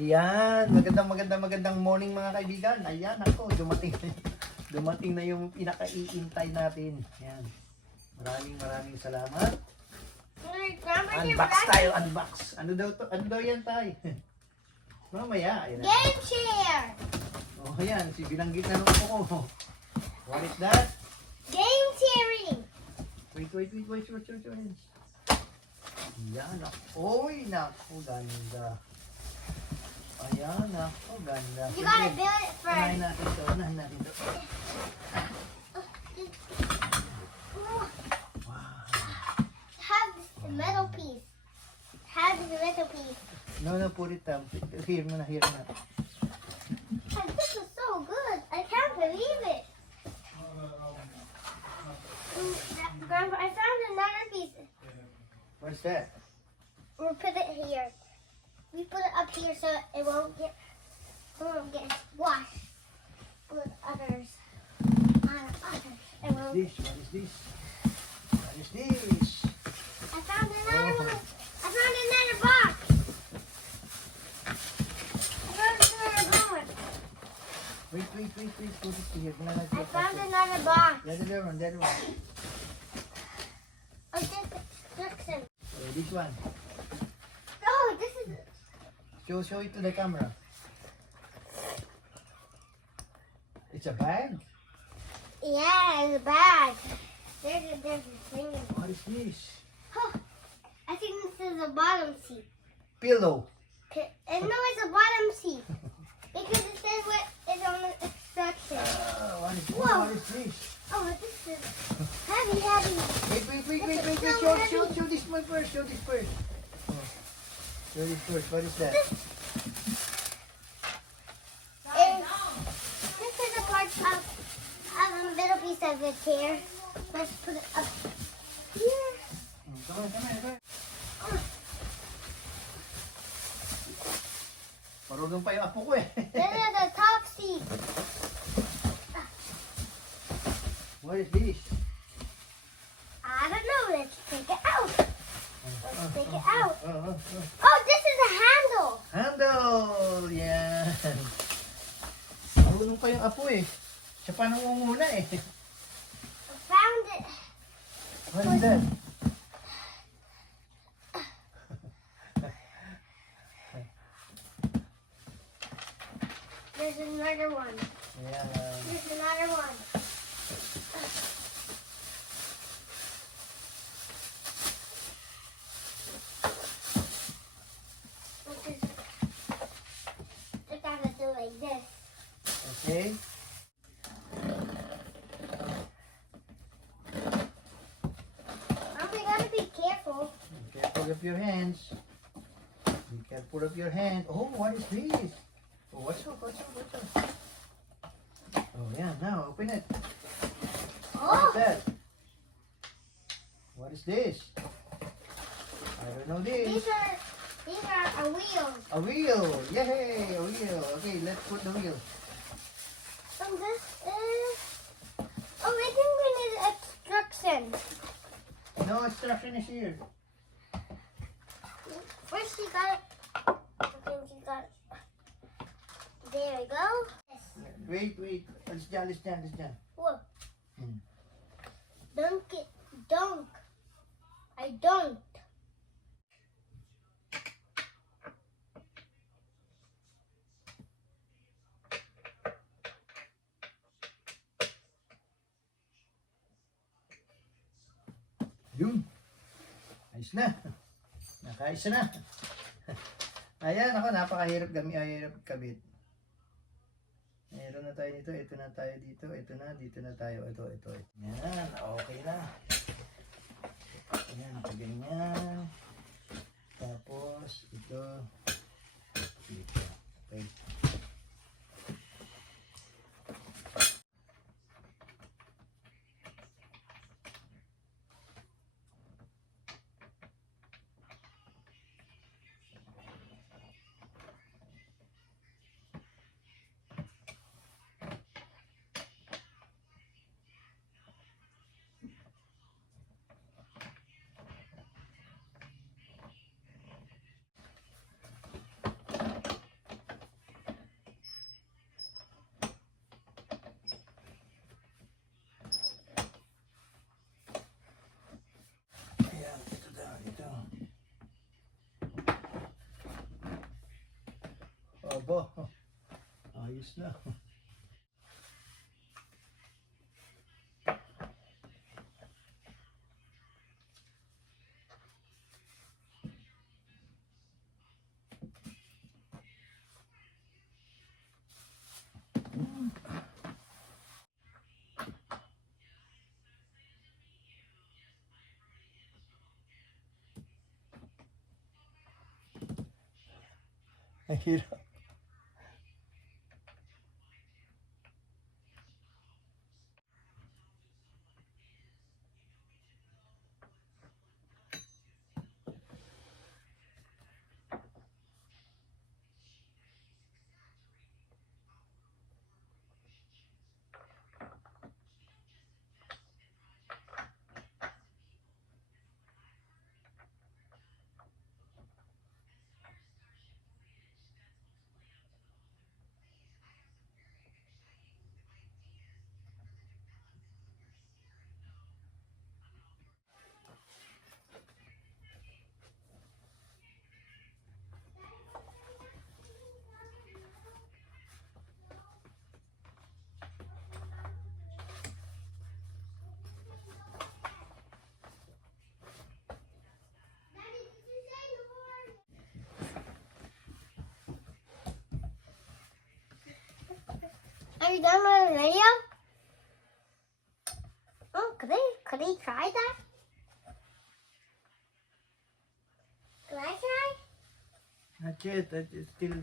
Yan, magandang morning mga kaibigan. Ayan ako, dumating na yung pinaka-iintay natin. Yan. Maraming salamat. Unbox tayo, unbox. Ano daw yan tay? Mamaya. Ayan. Game share! Oh, ayan, binanggit na nung ako. What is that? Game sharing! Wait. Yan, oy, naku, ganda. Ayan, naku, ganda. You gotta build it Unahin first. natin to. Have the metal piece. Have the metal piece. No, put it down. Here muna. And this is so good. I can't believe it. Grandpa, I found another piece. What's that? We'll put it here. We put it up here so it won't get washed with others. It won't. What is this? I found another one. I found another box. I found another box. Wait. Put it here. I found another box. The other one. Oh, this is This one. Oh, this is. Show it to the camera. It's a bag? Yeah, it's a bag. There's a thing. What is this? Huh. I think this is a bottom seat. Pillow. And no, it's a bottom seat. Because it says what is on the instructions. What is this? Oh, this is heavy. Wait. Show this one first. Show this first. What is that? This is a part of a middle piece of it here. Let's put it up here. Come on. Marunong pa yung apo ko eh. This is the top seat. What is this? I don't know. Let's take it out. Let's take it out. Oh. Oh, this is a handle. Handle! Yan. Marunong pa yung apo eh. Siya pa nangunguna eh. I found it. What is that? There's another one. Yan. There's another one. I gotta do like this. Okay. We gotta be careful. Be careful of your hands. Be careful of your hand. Oh, what is this? Oh, what's up? Oh, yeah. Now, open it. What is Oh, that? What is this? I don't know this. these are a wheel. A wheel. Yay, a wheel. Okay, let's put the wheel. And this is. Oh, I think we need instructions. No instruction is here. First, she got it. I think she got it. There we go. Wait. Let's dyan. Whoa. Hmm. Dunk. I don't. Yun. Ayos na. Nakaisa na. Ayan, ako napakahirap kabit. Meron na tayo dito, ito na tayo dito, ito na, dito na tayo, ito. Yan, okay na. Yan, ganyan. Tapos, ito. Dito. Okay. Aba, ayos na. Ang hirap. Are you done with the video? Oh, could he try that? Could I try? Not yet. It's still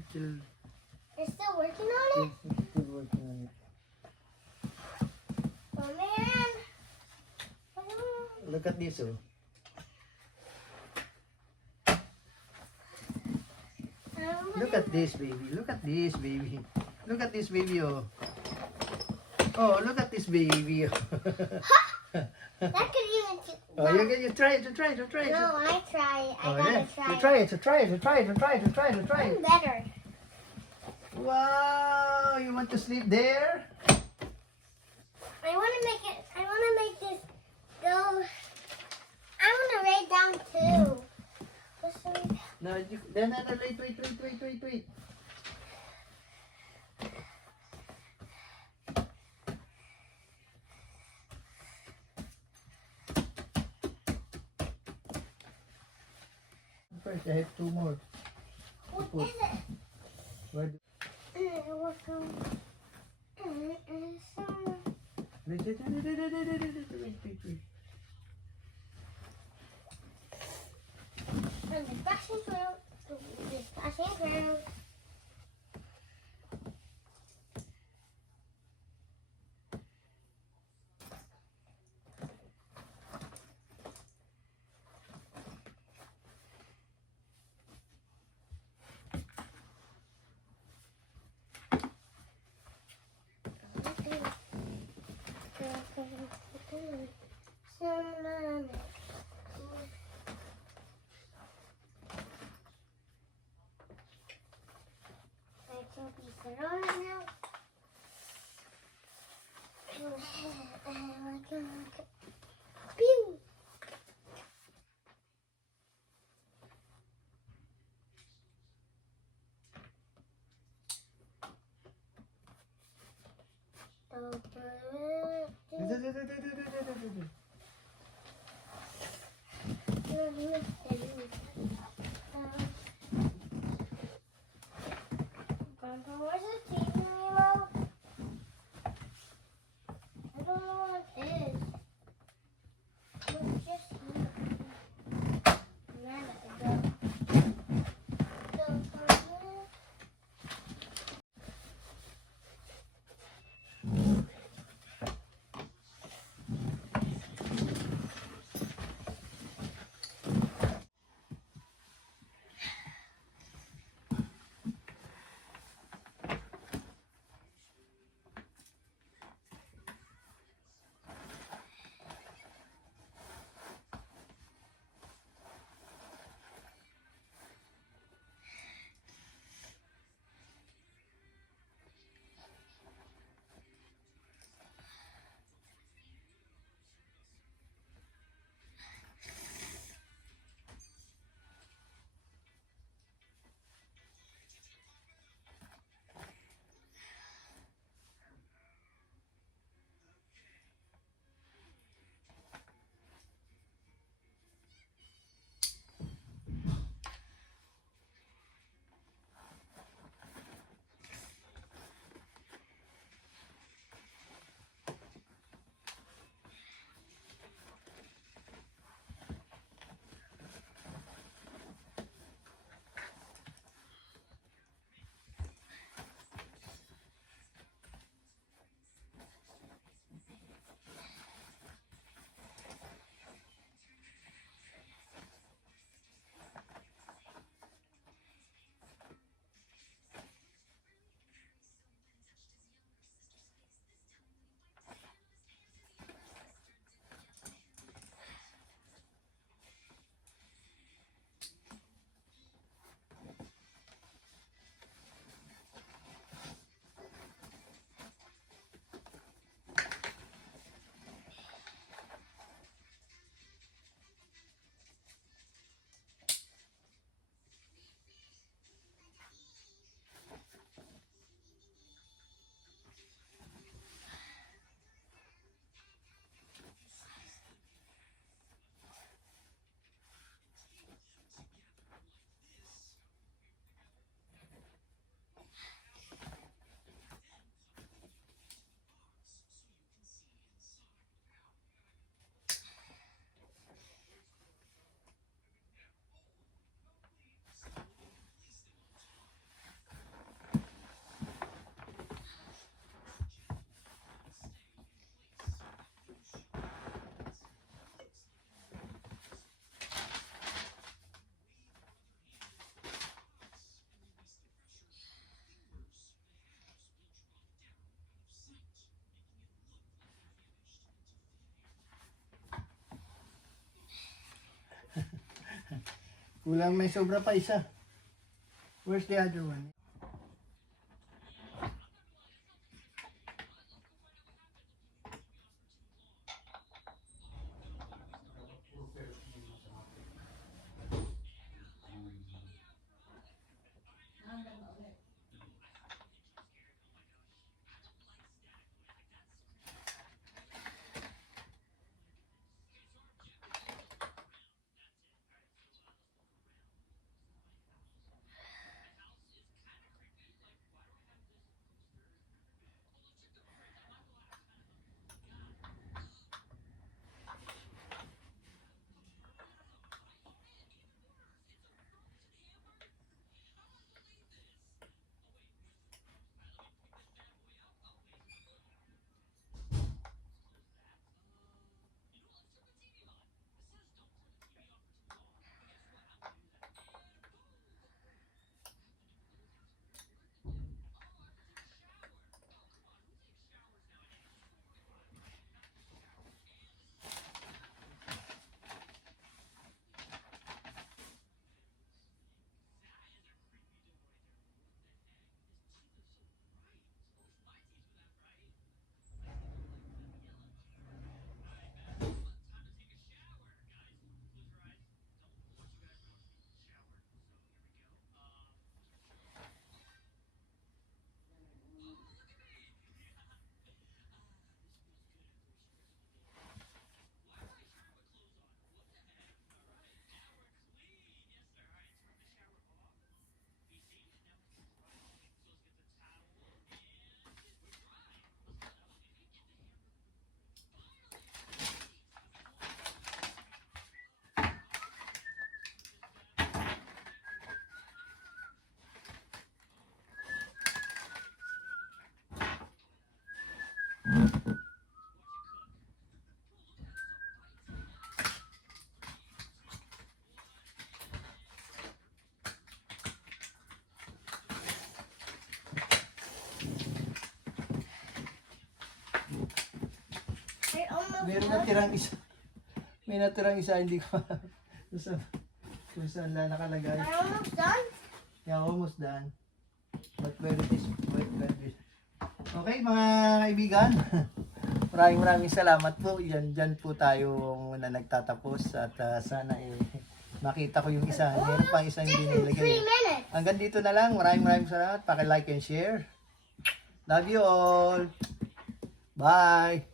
You're still working on it? still working on it. Oh man. Look at this, oh. Look at this, baby. Look at this, baby. Look at this, baby, oh. Oh, look at this, baby. That could even. Oh, you try it, you try it, you try it. No, I try. I Oh, gotta yeah. try. You try it, you try it, you try it, you try it, you try it, you try I'm it. better. Wow, you want to sleep there? I want to make it. I want to make this go. I want to lay down too. No, wait. First, I have two more. What Put. is it? Where wait. And the passion fruit. This passion fruit. Pew! Where's the TV remote? I don't know what it is. It's just here. Where did it go? Kulang, may sobra pa isa. Where's the other one? I almost Meron done. natirang isa. May natirang isa, hindi ko kung saan lang nakalagay. I almost done. Yeah, almost done. But where it is, where it is. Okay mga kaibigan, maraming salamat po. Dyan po tayo muna nagtatapos at sana makita ko yung isa. Meron pang isang hindi 3 nilagay. minutes. Hanggang dito na lang. Maraming salamat. Paki-like and share. Love you all. Bye.